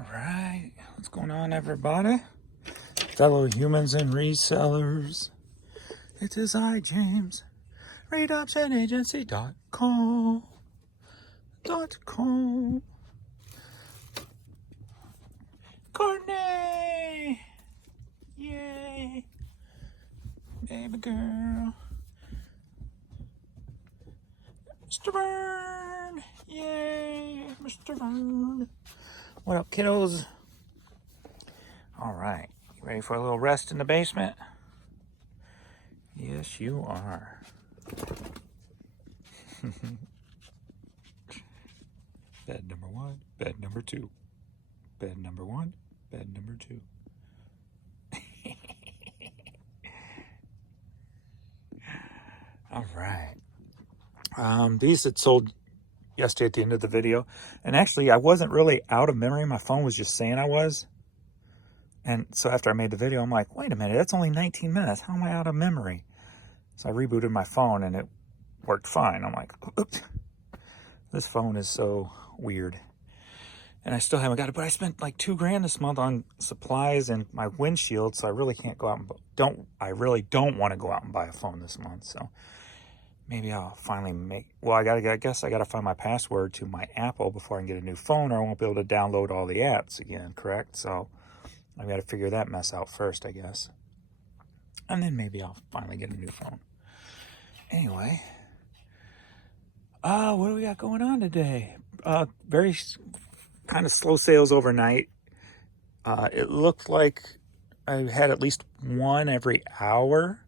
Alright, what's going on, everybody? Fellow humans and resellers. It is I, James, readoptionagency.com. Courtney! Yay! Baby girl. Mr. Vern! Yay! Mr. Vern! What up, kiddos? Alright, you ready for a little rest in the basement? Yes, you are. Bed number 1, bed number 2. Bed number 1, bed number 2. All right. These had sold yesterday at the end of the video. And actually, I wasn't really out of memory. My phone was just saying I was. And so after I made the video, I'm like, wait a minute, that's only 19 minutes. How am I out of memory? So I rebooted my phone and it worked fine. I'm like, oops, this phone is so weird. And I still haven't got it, but I spent like $2,000 this month on supplies and my windshield, so I really can't go out and I really don't want to go out and buy a phone this month. So maybe I'll finally I guess I gotta find my password to my Apple before I can get a new phone, or I won't be able to download all the apps again, correct? So I've got to figure that mess out first, I guess. And then maybe I'll finally get a new phone. Anyway, what do we got going on today? Very kind of slow sales overnight. It looked like I had at least one every hour,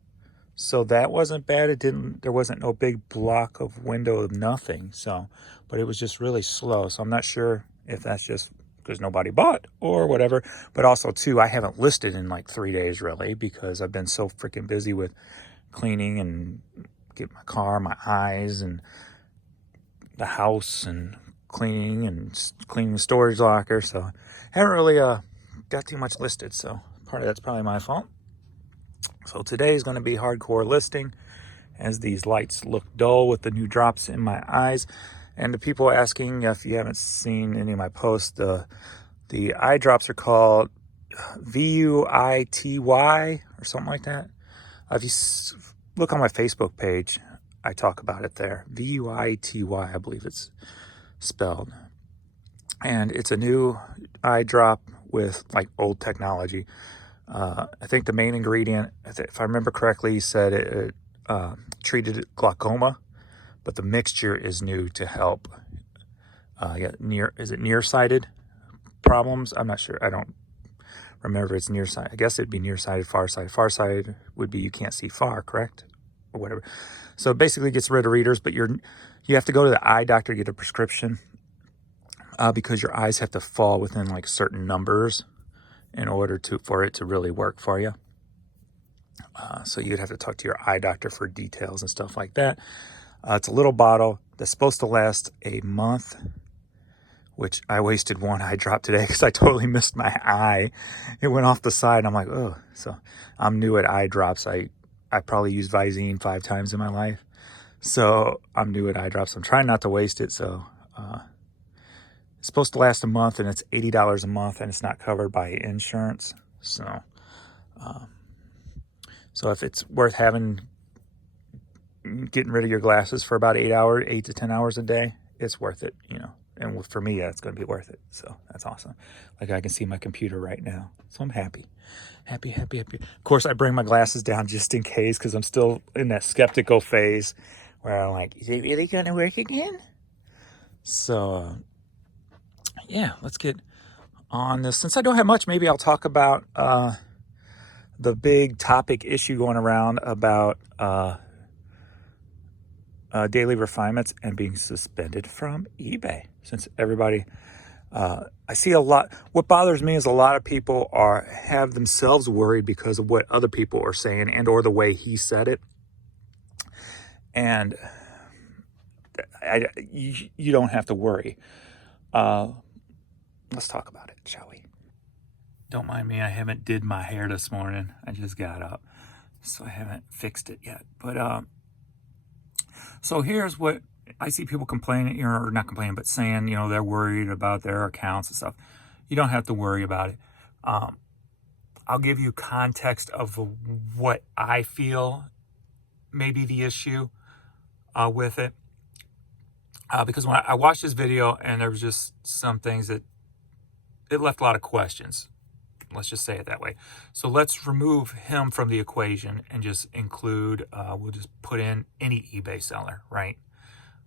so that wasn't bad. There wasn't no big block of window of nothing. So, but it was just really slow. So I'm not sure if that's just because nobody bought or whatever. But also too, I haven't listed in like 3 days really, because I've been so freaking busy with cleaning and get my car, my eyes, and the house, and cleaning the storage locker. So haven't really got too much listed. So part of that's probably my fault. So today is going to be hardcore listing, as these lights look dull with the new drops in my eyes. And the people asking, if you haven't seen any of my posts, the eye drops are called VUITY or something like that. If you look on my Facebook page, I talk about it there. VUITY, I believe it's spelled. And it's a new eye drop with like old technology. I think the main ingredient, if I remember correctly, said it treated glaucoma, but the mixture is new to help nearsighted problems? I'm not sure. I don't remember if it's nearsighted. I guess it'd be nearsighted, farsighted. Farsighted would be you can't see far, correct? Or whatever. So it basically gets rid of readers, but you have to go to the eye doctor to get a prescription because your eyes have to fall within like certain numbers in order for it to really work for you. So you'd have to talk to your eye doctor for details and stuff like that. It's a little bottle that's supposed to last a month, which I wasted one eye drop today because I totally missed my eye. It went off the side and I'm like, oh. So I'm new at eye drops. I probably used Visine 5 times in my life. So I'm new at eye drops. I'm trying not to waste it. So it's supposed to last a month, and it's $80 a month, and it's not covered by insurance. So if it's worth getting rid of your glasses for about 8 to 10 hours a day, it's worth it, And for me, it's going to be worth it. So that's awesome. Like I can see my computer right now. So I'm happy. Happy. Of course, I bring my glasses down just in case, because I'm still in that skeptical phase where I'm like, is it really going to work again? So, yeah, let's get on this. Since I don't have much, maybe I'll talk about the big topic issue going around about daily refinements and being suspended from eBay. Since everybody, I see a lot. What bothers me is a lot of people have themselves worried because of what other people are saying and or the way he said it. And you don't have to worry. Let's talk about it, shall we? Don't mind me, I haven't did my hair this morning. I just got up, so I haven't fixed it yet. But so here's what I see people complaining, or not complaining, but saying, they're worried about their accounts and stuff. you don't have to worry about it. I'll give you context of what I feel may be the issue with it. Because when I watched this video, and there was just some things that it left a lot of questions. Let's just say it that way. So let's remove him from the equation and just include, we'll just put in any eBay seller, right?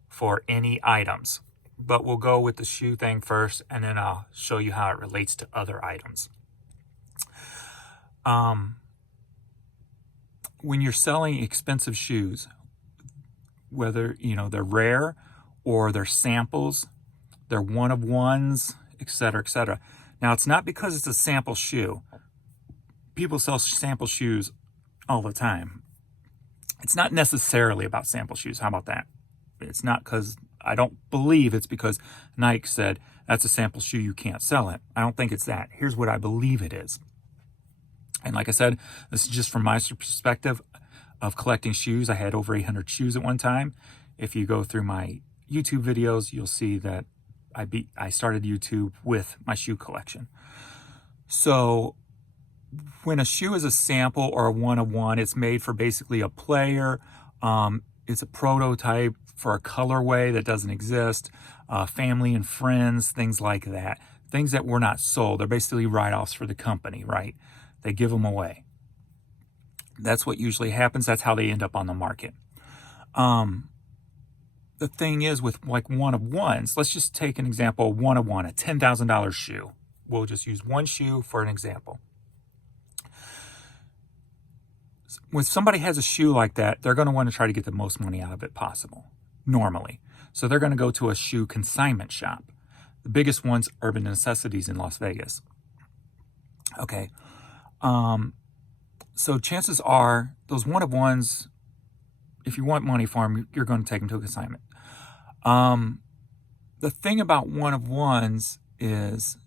For any items. But we'll go with the shoe thing first, and then I'll show you how it relates to other items. When you're selling expensive shoes, whether, they're rare or they're samples, they're one-of-ones, etc., etc. Now, it's not because it's a sample shoe. People sell sample shoes all the time. It's not necessarily about sample shoes. How about that? It's not because, I don't believe it's because Nike said, that's a sample shoe, you can't sell it. I don't think it's that. Here's what I believe it is. And like I said, this is just from my perspective of collecting shoes. I had over 800 shoes at one time. If you go through my YouTube videos, you'll see that I started YouTube with my shoe collection. So when a shoe is a sample or a one-of-one, it's made for basically a player. It's a prototype for a colorway that doesn't exist, family and friends, things like that. Things that were not sold. They're basically write-offs for the company, right? They give them away. That's what usually happens. That's how they end up on the market. The thing is with like one-of-ones, let's just take an example, one-of-one, a $10,000 shoe. We'll just use one shoe for an example. When somebody has a shoe like that, they're going to want to try to get the most money out of it possible, normally. So they're going to go to a shoe consignment shop. The biggest one's Urban Necessities in Las Vegas. Okay. So chances are those one-of-ones, if you want money for them, you're going to take them to a consignment. The thing about one-of-ones is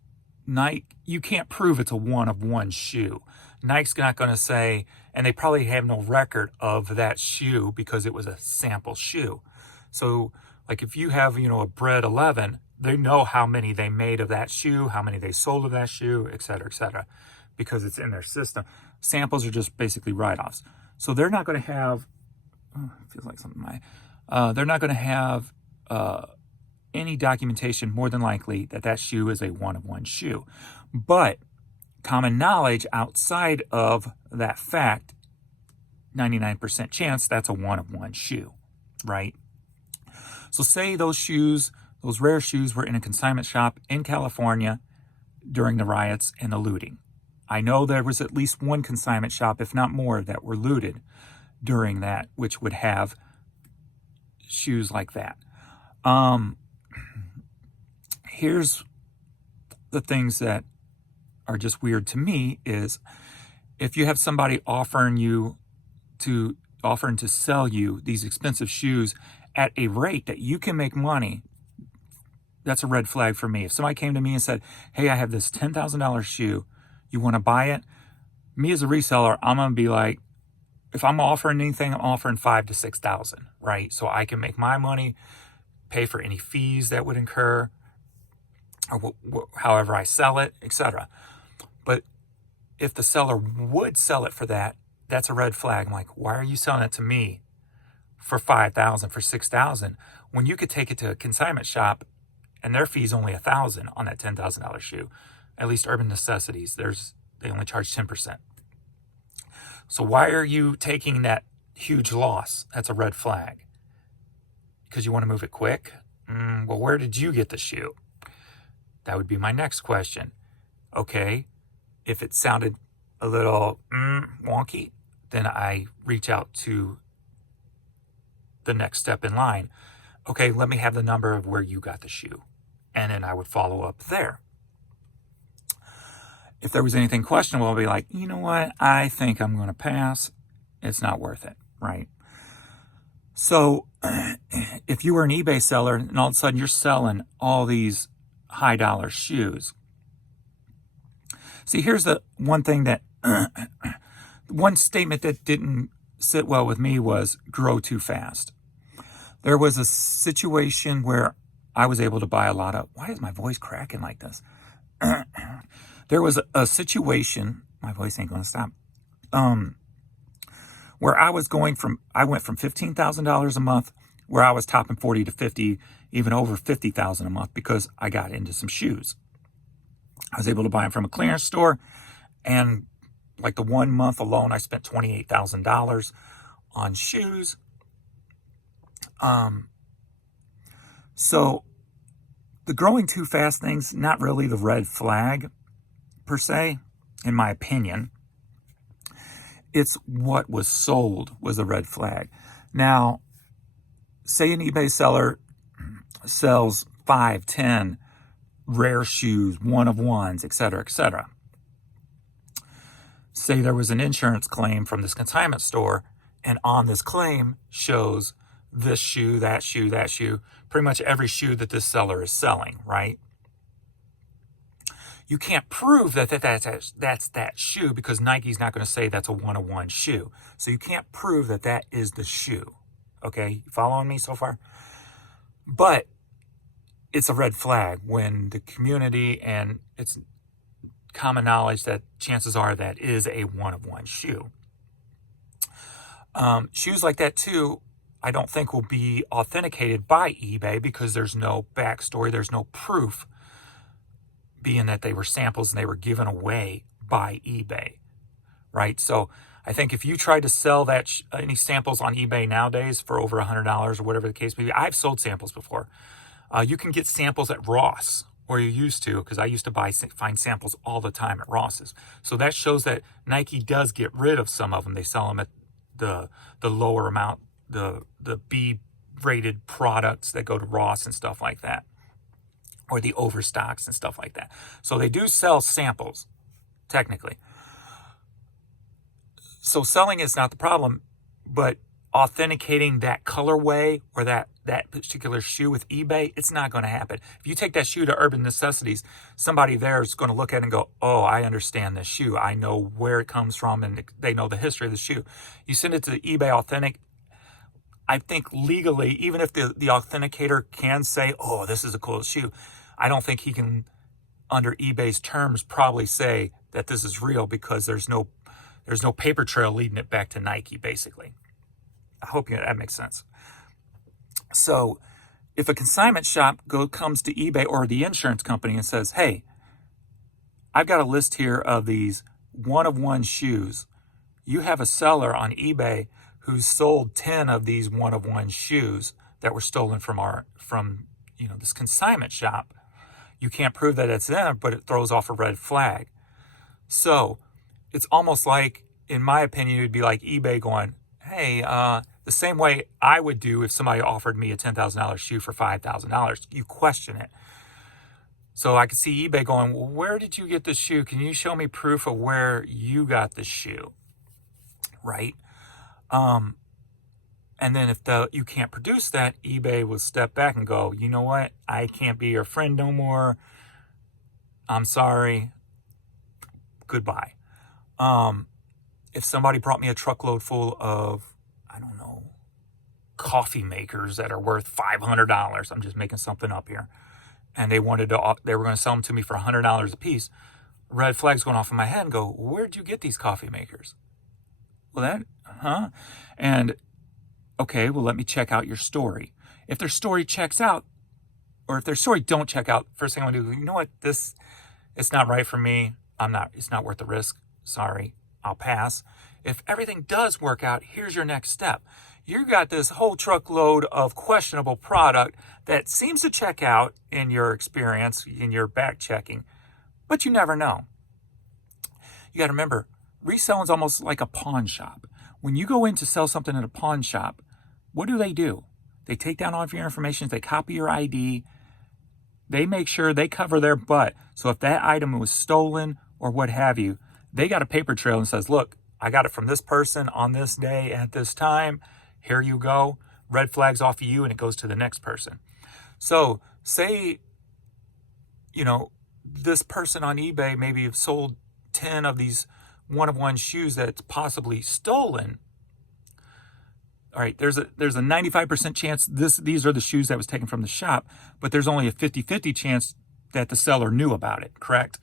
Nike, you can't prove it's a one-of-one shoe. Nike's not going to say, and they probably have no record of that shoe because it was a sample shoe. So like if you have, a Bred 11, they know how many they made of that shoe, how many they sold of that shoe, et cetera, because it's in their system. Samples are just basically write-offs. So they're not going to have, feels like something they're not going to have any documentation, more than likely, that shoe is a one-of-one shoe. But common knowledge outside of that fact, 99% chance that's a one-of-one shoe, right? So say those shoes, those rare shoes, were in a consignment shop in California during the riots and the looting. I know there was at least one consignment shop, if not more, that were looted during that, which would have shoes like that. Here's the things that are just weird to me is if you have somebody offering to sell you these expensive shoes at a rate that you can make money, that's a red flag for me. If somebody came to me and said, hey, I have this $10,000 shoe, you want to buy it? Me as a reseller, I'm going to be like, if I'm offering anything, I'm offering $5,000 to $6,000, right? So I can make my money, pay for any fees that would incur, or however I sell it, etc. But if the seller would sell it for that, that's a red flag. I'm like, why are you selling it to me for $5,000, for $6,000, when you could take it to a consignment shop and their fee's only $1,000 on that $10,000 shoe? At least Urban Necessities, they only charge 10%. So why are you taking that huge loss? That's a red flag. Because you want to move it quick? Well, where did you get the shoe? That would be my next question. Okay, if it sounded a little wonky, then I reach out to the next step in line. Okay, let me have the number of where you got the shoe. And then I would follow up there. If there was anything questionable, I'd be like, you know what? I think I'm going to pass. It's not worth it, right? So if you were an eBay seller and all of a sudden you're selling all these high dollar shoes. See, here's the one thing that, one statement that didn't sit well with me was grow too fast. There was a situation where I was able to buy a lot of, why is my voice cracking like this? There was a situation, my voice ain't going to stop, where I went from $15,000 a month, where I was topping 40 to 50, even over 50,000 a month, because I got into some shoes. I was able to buy them from a clearance store, and like the 1 month alone, I spent $28,000 on shoes. So the growing too fast thing's not really the red flag per se, in my opinion. It's what was sold was the red flag. Now, say an eBay seller sells 5, 10 rare shoes, one-of-ones, etc., etc. Say there was an insurance claim from this consignment store, and on this claim shows this shoe, that shoe, that shoe, pretty much every shoe that this seller is selling, right? You can't prove that's that shoe, because Nike's not going to say that's a one-of-one shoe. So you can't prove that is the shoe. Okay, you following me so far? But it's a red flag when the community, and it's common knowledge that chances are that is a one-of-one shoe. Shoes like that too, I don't think will be authenticated by eBay, because there's no backstory, there's no proof, being that they were samples and they were given away by eBay, right? So I think if you tried to sell any samples on eBay nowadays for over $100 or whatever the case may be, I've sold samples before. You can get samples at Ross, or you used to, because I used to find samples all the time at Ross's. So that shows that Nike does get rid of some of them. They sell them at the lower amount, the B-rated products that go to Ross and stuff like that, or the overstocks and stuff like that. So they do sell samples, technically. So selling is not the problem, but authenticating that colorway or that particular shoe with eBay, it's not going to happen. If you take that shoe to Urban Necessities, somebody there is going to look at it and go, oh, I understand this shoe. I know where it comes from, and they know the history of the shoe. You send it to eBay Authentic, I think legally, even if the authenticator can say, oh, this is a cool shoe, I don't think he can, under eBay's terms, probably say that this is real, because there's no paper trail leading it back to Nike, basically. I hope that makes sense. So if a consignment shop comes to eBay or the insurance company and says, hey, I've got a list here of these one-of-one shoes. You have a seller on eBay who's sold 10 of these one-of-one shoes that were stolen from this consignment shop. You can't prove that it's them, but it throws off a red flag. So it's almost like, in my opinion, it would be like eBay going, hey, the same way I would do if somebody offered me a $10,000 shoe for $5,000. You question it. So I could see eBay going, well, where did you get the shoe? Can you show me proof of where you got the shoe? Right? And then if you can't produce that, eBay will step back and go, you know what? I can't be your friend no more. I'm sorry. Goodbye. If somebody brought me a truckload full of, I don't know, coffee makers that are worth $500, I'm just making something up here, and they were going to sell them to me for $100 a piece, red flags going off in my head and go, where'd you get these coffee makers? Well, and okay, well, let me check out your story. If their story checks out, or if their story don't check out, first thing I'm going to do, you know what, it's not right for me. It's not worth the risk. Sorry, I'll pass. If everything does work out, here's your next step. You got this whole truckload of questionable product that seems to check out in your experience, in your back checking, but you never know. You got to remember, reselling is almost like a pawn shop. When you go in to sell something at a pawn shop, what do? They take down all of your information, they copy your ID, they make sure they cover their butt. So if that item was stolen or what have you, they got a paper trail and says, look, I got it from this person on this day at this time. Here you go. Red flags off of you, and it goes to the next person. So say, this person on eBay maybe have sold 10 of these one-of-one shoes that's possibly stolen. All right, there's a 95% chance these are the shoes that was taken from the shop, but there's only a 50-50 chance that the seller knew about it, correct?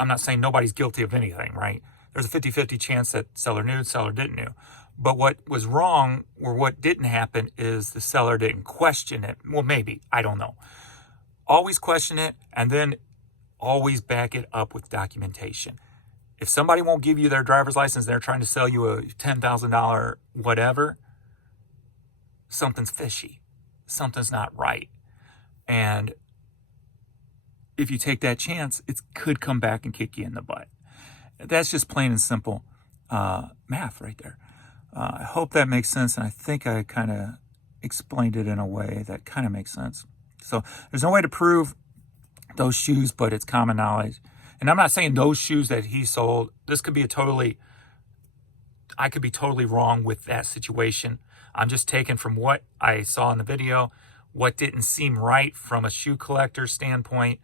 I'm not saying nobody's guilty of anything, right? There's a 50-50 chance that seller knew, seller didn't know. But what was wrong, or what didn't happen, is the seller didn't question it. Well, maybe, I don't know. Always question it, and then always back it up with documentation. If somebody won't give you their driver's license, they're trying to sell you a $10,000 whatever, something's fishy. Something's not right. And if you take that chance, it could come back and kick you in the butt. That's just plain and simple math right there. I hope that makes sense, and I think I kind of explained it in a way that kind of makes sense. So there's no way to prove those shoes, but it's common knowledge. And I'm not saying those shoes that he sold, this could be I could be totally wrong with that situation. I'm just taking from what I saw in the video, what didn't seem right from a shoe collector standpoint,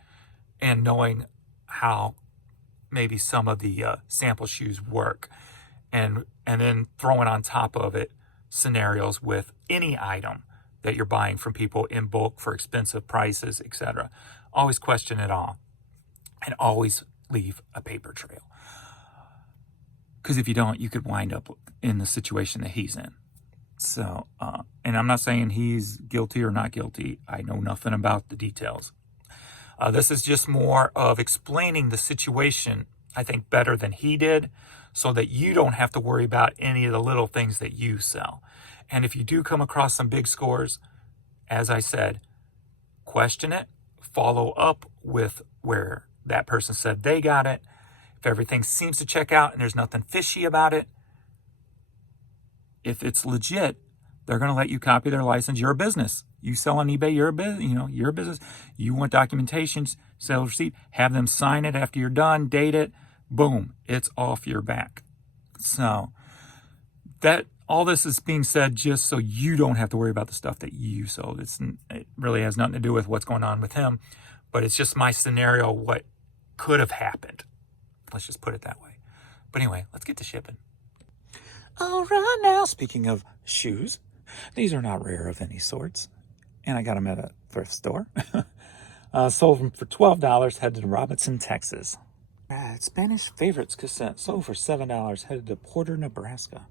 and knowing how maybe some of the sample shoes work. And then throwing on top of it scenarios with any item that you're buying from people in bulk for expensive prices, etc. Always question it all, and always leave a paper trail. Because if you don't, you could wind up in the situation that he's in. So, and I'm not saying he's guilty or not guilty. I know nothing about the details. This is just more of explaining the situation, I think, better than he did, so that you don't have to worry about any of the little things that you sell. And if you do come across some big scores, as I said, question it, follow up with where that person said they got it. If everything seems to check out and there's nothing fishy about it, if it's legit, they're going to let you copy their license. You're a business. You sell on eBay, you're a business. You're a business. You want documentations, sales receipt, have them sign it after you're done, date it, boom, it's off your back. So that all this is being said just so you don't have to worry about the stuff that you sold. It really has nothing to do with what's going on with him, but it's just my scenario, what could have happened. Let's just put it that way. But anyway, let's get to shipping. All right, now, speaking of shoes, these are not rare of any sorts, and I got them at a thrift store. Sold them for $12, headed to Robinson, Texas. Spanish Favorites cassette sold for $7, headed to Porter, Nebraska.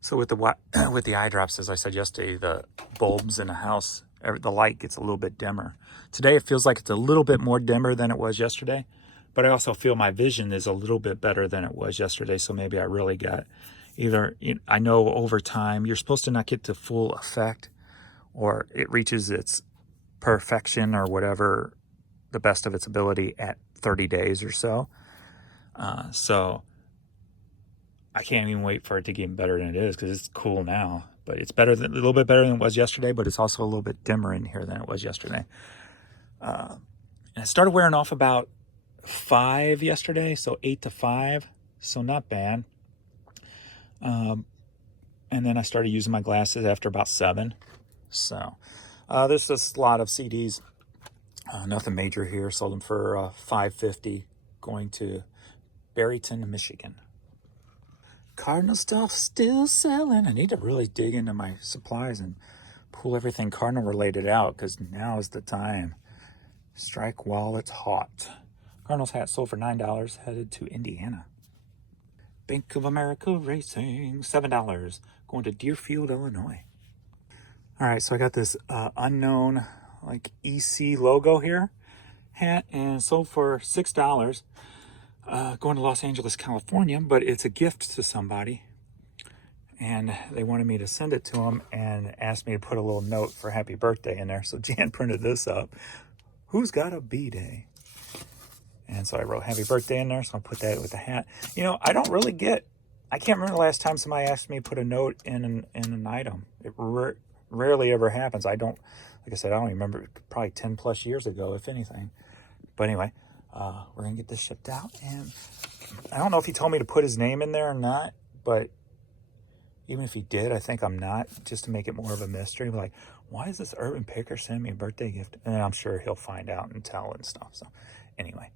So with the eye drops, as I said yesterday, the bulbs in the house, the light gets a little bit dimmer. Today it feels like it's a little bit more dimmer than it was yesterday, but I also feel my vision is a little bit better than it was yesterday, so maybe I really got I know over time, you're supposed to not get to full effect, or it reaches its perfection or whatever, the best of its ability at 30 days or so. So I can't even wait for it to get better than it is, because it's cool now. But it's a little bit better than it was yesterday, but it's also a little bit dimmer in here than it was yesterday. And I started wearing off about 5 yesterday, so 8 to 5, so not bad. And then I started using my glasses after about 7. So this is a lot of CDs. Nothing major here. Sold them for $5.50, going to Barryton, Michigan. Cardinal stuff still selling. I need to really dig into my supplies and pull everything Cardinal related out, because now is the time. Strike while it's hot. Cardinals hat sold for $9, headed to Indiana. Bank of America Racing, $7, going to Deerfield, Illinois. All right, so I got this unknown like EC logo here hat, and sold for $6. Going to Los Angeles, California, but it's a gift to somebody, and they wanted me to send it to them and asked me to put a little note for happy birthday in there. So Jan printed this up. Who's got a B-day? And so I wrote happy birthday in there, so I'll put that with the hat. I don't really I can't remember the last time somebody asked me to put a note in an item. It rarely ever happens. Like I said, I don't even remember, probably 10 plus years ago, if anything. But anyway, we're going to get this shipped out. And I don't know if he told me to put his name in there or not, but even if he did, I think I'm not, just to make it more of a mystery. Like, why is this urban picker sending me a birthday gift? And I'm sure he'll find out and tell and stuff. So anyway.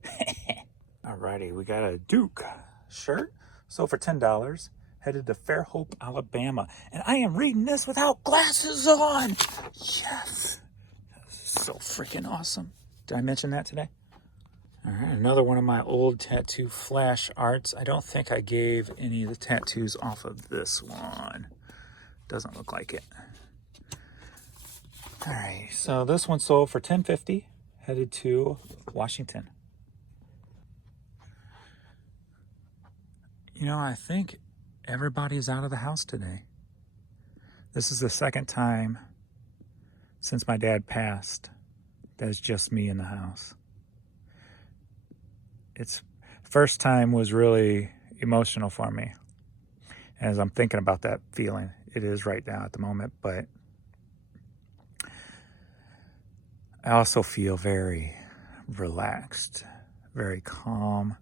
Alrighty, we got a Duke shirt. Sold for $10. Headed to Fairhope, Alabama. And I am reading this without glasses on. Yes. This is so freaking awesome. Did I mention that today? All right, another one of my old tattoo flash arts. I don't think I gave any of the tattoos off of this one. Doesn't look like it. All right, so this one sold for $10.50, headed to Washington. You know, I think everybody's out of the house today. This is the second time since my dad passed that it's just me in the house. It's first time was really emotional for me. As I'm thinking about that feeling, it is right now at the moment, but I also feel very relaxed, very calm.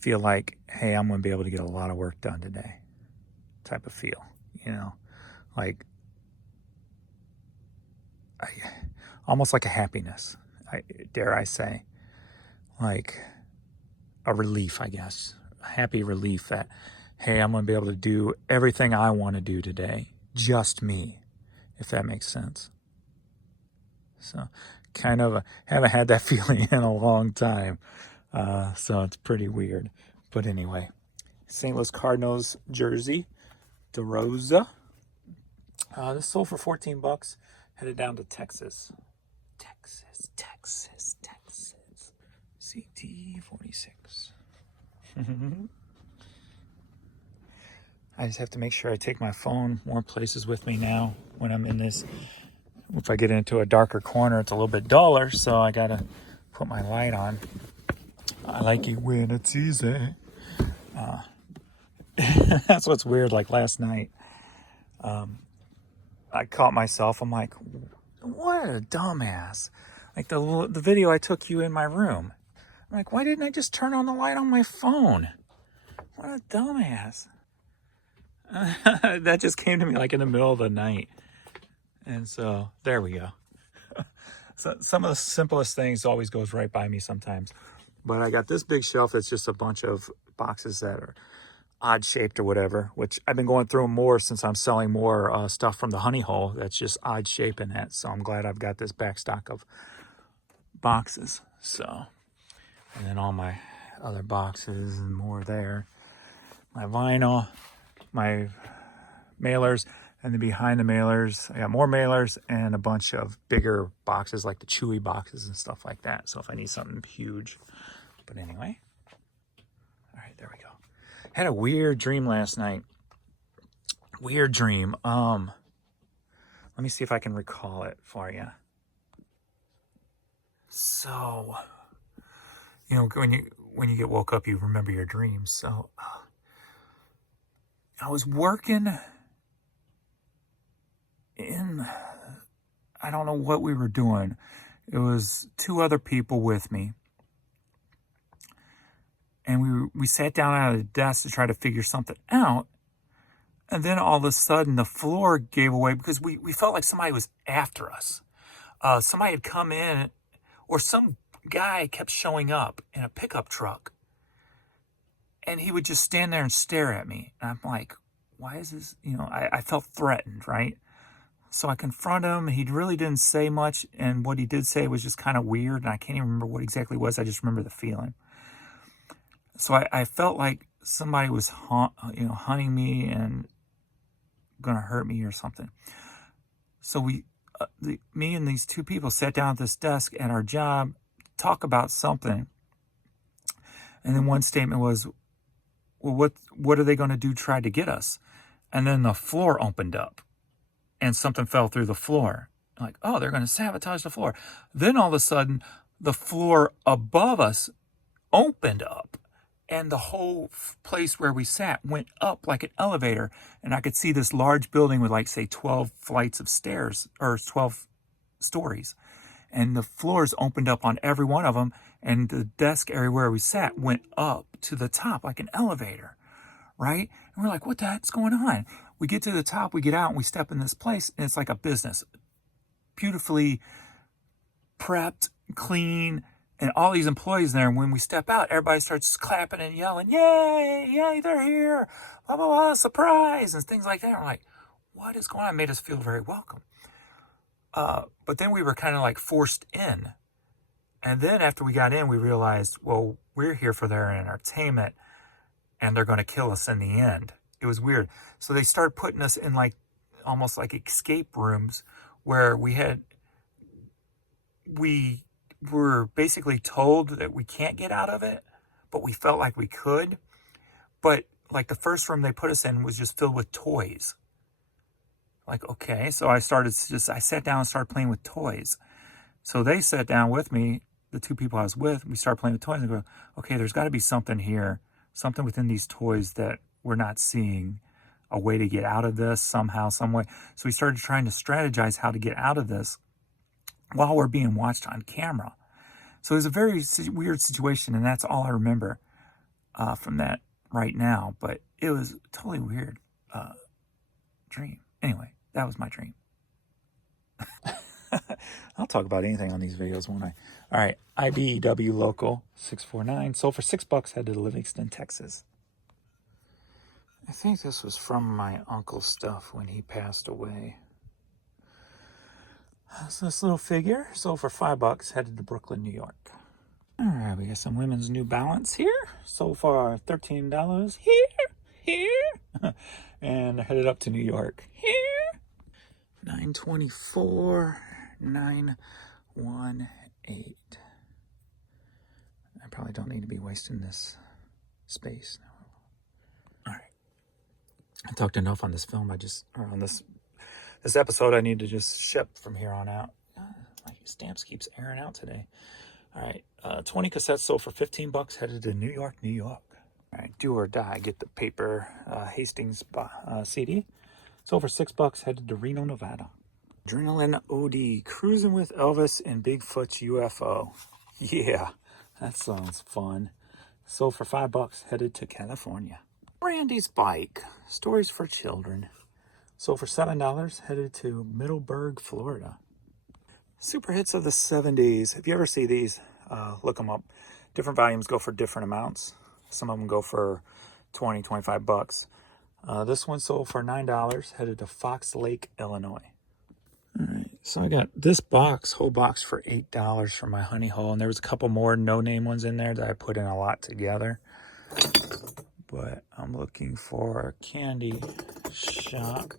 Feel like, hey, I'm going to be able to get a lot of work done today type of feel, you know, like almost like a happiness, dare I say, like a relief, I guess, a happy relief that, hey, I'm going to be able to do everything I want to do today, just me, if that makes sense. So kind of haven't had that feeling in a long time. So it's pretty weird. But anyway, St. Louis Cardinals jersey, DeRosa. This sold for $14. Headed down to Texas. Texas. CT46. I just have to make sure I take my phone more places with me now when I'm in this. If I get into a darker corner, it's a little bit duller, so I gotta put my light on. I like it when it's easy. That's what's weird. Like last night, I caught myself. I'm like, what a dumbass. Like the video I took you in my room. I'm like, why didn't I just turn on the light on my phone? What a dumbass. That just came to me like in the middle of the night. And so there we go. So some of the simplest things always goes right by me sometimes. But I got this big shelf that's just a bunch of boxes that are odd shaped or whatever, which I've been going through more since I'm selling more stuff from the honey hole that's just odd shape in that. So I'm glad I've got this back stock of boxes. So, and then all my other boxes and more there. My vinyl, my mailers, and then behind the mailers, I got more mailers and a bunch of bigger boxes like the Chewy boxes and stuff like that. So if I need something huge. But anyway, all right, there we go. Had a weird dream last night. Weird dream. Let me see if I can recall it for you. So, you know, when you get woke up, you remember your dreams. So, I was working in, I don't know what we were doing. It was two other people with me. And we sat down at a desk to try to figure something out. And then all of a sudden the floor gave away because we felt like somebody was after us. Somebody had come in, or some guy kept showing up in a pickup truck. And he would just stand there and stare at me. And I'm like, why is this? You know, I felt threatened, right? So I confront him. He really didn't say much. And what he did say was just kind of weird. And I can't even remember what exactly it was. I just remember the feeling. So I felt like somebody was hunting me and going to hurt me or something. So me and these two people sat down at this desk at our job, talk about something. And then one statement was, well, what are they going to do, try to get us? And then the floor opened up and something fell through the floor. Like, oh, they're going to sabotage the floor. Then all of a sudden, the floor above us opened up. And the whole place where we sat went up like an elevator. And I could see this large building with, like, say, 12 flights of stairs, or 12 stories. And the floors opened up on every one of them. And the desk area where we sat went up to the top like an elevator, right? And we're like, what the heck's going on? We get to the top, we get out, and we step in this place. And it's like a business. Beautifully prepped, clean, and all these employees there. And when we step out, everybody starts clapping and yelling, yay, they're here, blah, blah, blah, surprise, and things like that. We're like, what is going on? It made us feel very welcome. But then we were kind of like forced in And then after we got in, we realized, well, we're here for their entertainment and they're going to kill us in the end. It was weird. So they started putting us in like almost like escape rooms where we were basically told that we can't get out of it, but we felt like we could. But like the first room they put us in was just filled with toys. Like, okay. So I sat down and started playing with toys. So they sat down with me, the two people I was with, we started playing with toys and go, okay, there's got to be something here, something within these toys that we're not seeing, a way to get out of this somehow, some way. So we started trying to strategize how to get out of this while we're being watched on camera. So it was a very weird situation, and that's all I remember from that right now. But it was a totally weird dream. Anyway, that was my dream. I'll talk about anything on these videos, won't I? All right, IBEW local 649. Sold for $6. Headed to Livingston, Texas. I think this was from my uncle's stuff when he passed away. So this little figure sold for $5. Headed to Brooklyn, New York. All right, we got some women's New Balance here. Sold for $13 here, and headed up to New York here. 924. 918. I probably don't need to be wasting this space. All right. I talked enough on this film. On this episode, I need to just ship from here on out. My stamps keeps airing out today. All right. 20 cassettes sold for $15. Headed to New York, New York. All right. Do or Die. Get the paper Hastings CD. Sold for $6. Headed to Reno, Nevada. Adrenaline OD, Cruising with Elvis and Bigfoot's UFO. Yeah, that sounds fun. Sold for $5. Headed to California. Brandy's Bike, Stories for Children. Sold for $7. Headed to Middleburg, Florida. Super hits of the 70s. If you ever see these, look them up. Different volumes go for different amounts. Some of them go for $20, $25. This one sold for $9. Headed to Fox Lake, Illinois. All right, so I got this whole box for $8 for my honey hole, and there was a couple more no-name ones in there that I put in a lot together. But I'm looking for a candy shop.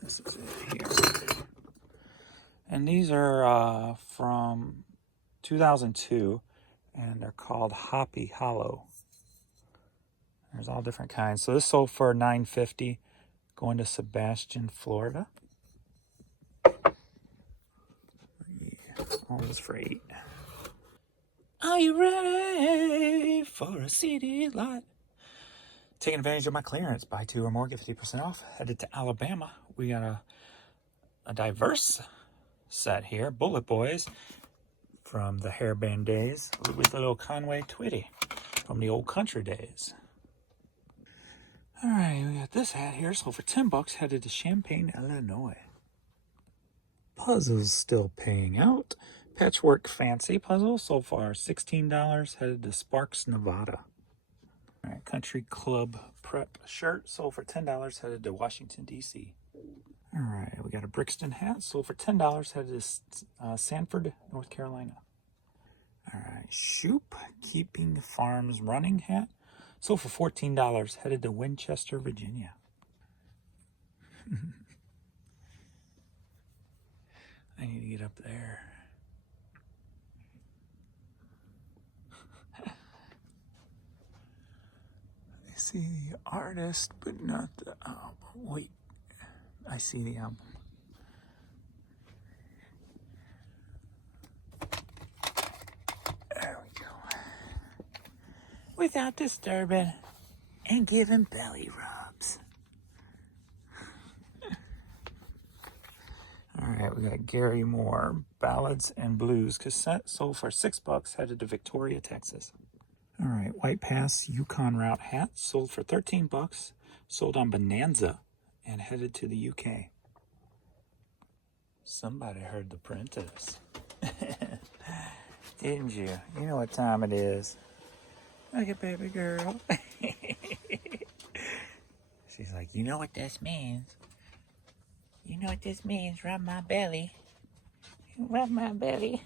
This is it here. And these are from 2002, and they're called Hoppy Hollow. There's all different kinds. So this sold for $9.50, going to Sebastian, Florida. All was for $8. Are you ready for a CD lot? Taking advantage of my clearance. Buy 2 or more, get 50% off. Headed to Alabama. We got a diverse set here. Bullet Boys from the hairband days with a little Conway Twitty from the old country days. All right, we got this hat here. Sold for $10. Headed to Champaign, Illinois. Puzzles still paying out. Patchwork Fancy Puzzle sold for $16. Headed to Sparks, Nevada. All right, Country Club Prep Shirt sold for $10. Headed to Washington, D.C. All right, we got a Brixton hat sold for $10. Headed to Sanford, North Carolina. All right, Shoop Keeping Farms Running hat sold for $14. Headed to Winchester, Virginia. I need to get up there. I see the artist, but not the album. Wait, I see the album. There we go. Without disturbing and giving belly rubs. All right, we got Gary Moore, Ballads and Blues cassette, sold for $6. Headed to Victoria, Texas. All right, White Pass Yukon Route hat, sold for $13. Sold on Bonanza and headed to the UK. Somebody heard the Prentice. Didn't you? You know what time it is. Look at baby girl. She's like, you know what this means? You know what this means? Rub my belly. Rub my belly.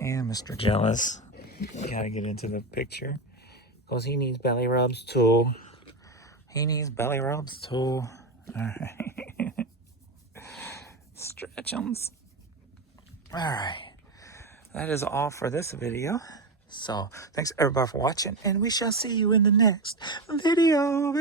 And Mr. Jealous. Gotta get into the picture. Because he needs belly rubs too. He needs belly rubs too. Alright. Stretchums. Alright. That is all for this video. So, thanks everybody for watching. And we shall see you in the next video.